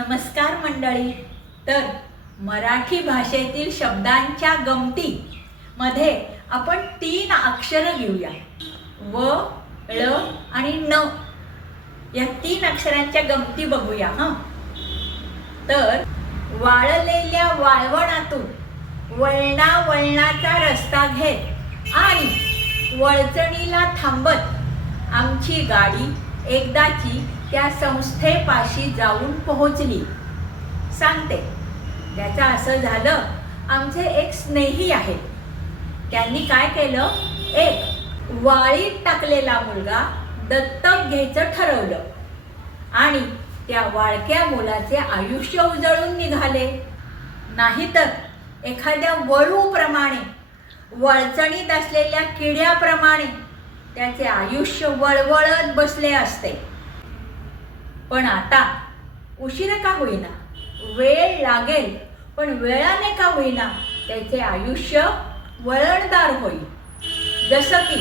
नमस्कार मंडळी. तर मराठी भाषेतील शब्दांच्या गमती मध्ये आपण तीन अक्षरं घेऊया. व ळ आणि न. या तीन अक्षरांच्या गमती बघूया हं? तर वाळलेल्या वाळवणातून वळणा वळणाचा रस्ता घेत आणि वळचणीला थांबत आमची गाडी एकदाची त्या संस्थेपाशी जाऊन पोहोचली. सांगते. त्याचं असं झालं आमचे एक स्नेही आहेत. त्यांनी काय केलं? एक वाळीत टाकलेला मुलगा दत्तक घ्यायचं ठरवलं. आणि त्या वाळक्या मुलाचे आयुष्य उजळून निघाले. नाहीतर एखाद्या वळूप्रमाणे वळचणीत असलेल्या किड्याप्रमाणे त्याचे आयुष्य वळवळत बसले असते. पण आता उशीर का होईना? वेळ लागेल पण वेळाने का होईना? त्याचे आयुष्य वळणदार होईल. जसं की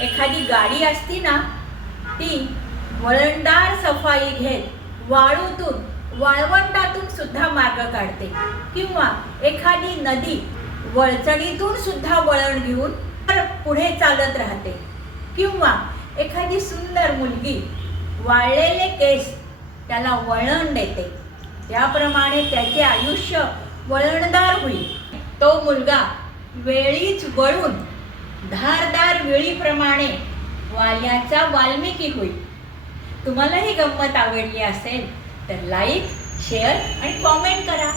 एखादी गाडी असती ना ती वळणदार सफाई घेत वाळूतून वाळवंटातून सुद्धा मार्ग काढते. किंवा एखादी नदी वळचणीतून सुद्धा वळण घेऊन पुढे चालत राहते. किंवा एखादी सुंदर मुलगी वाळलेले केस त्याला वळण देते. त्याप्रमाणे त्याचे आयुष्य वळणदार होईल. तो मुलगा वेळीच वळून धारदार वेळीप्रमाणे वाल्याचा वाल्मिकी होईल. तुम्हाला ही गंमत आवडली असेल तर लाईक शेअर आणि कॉमेंट करा.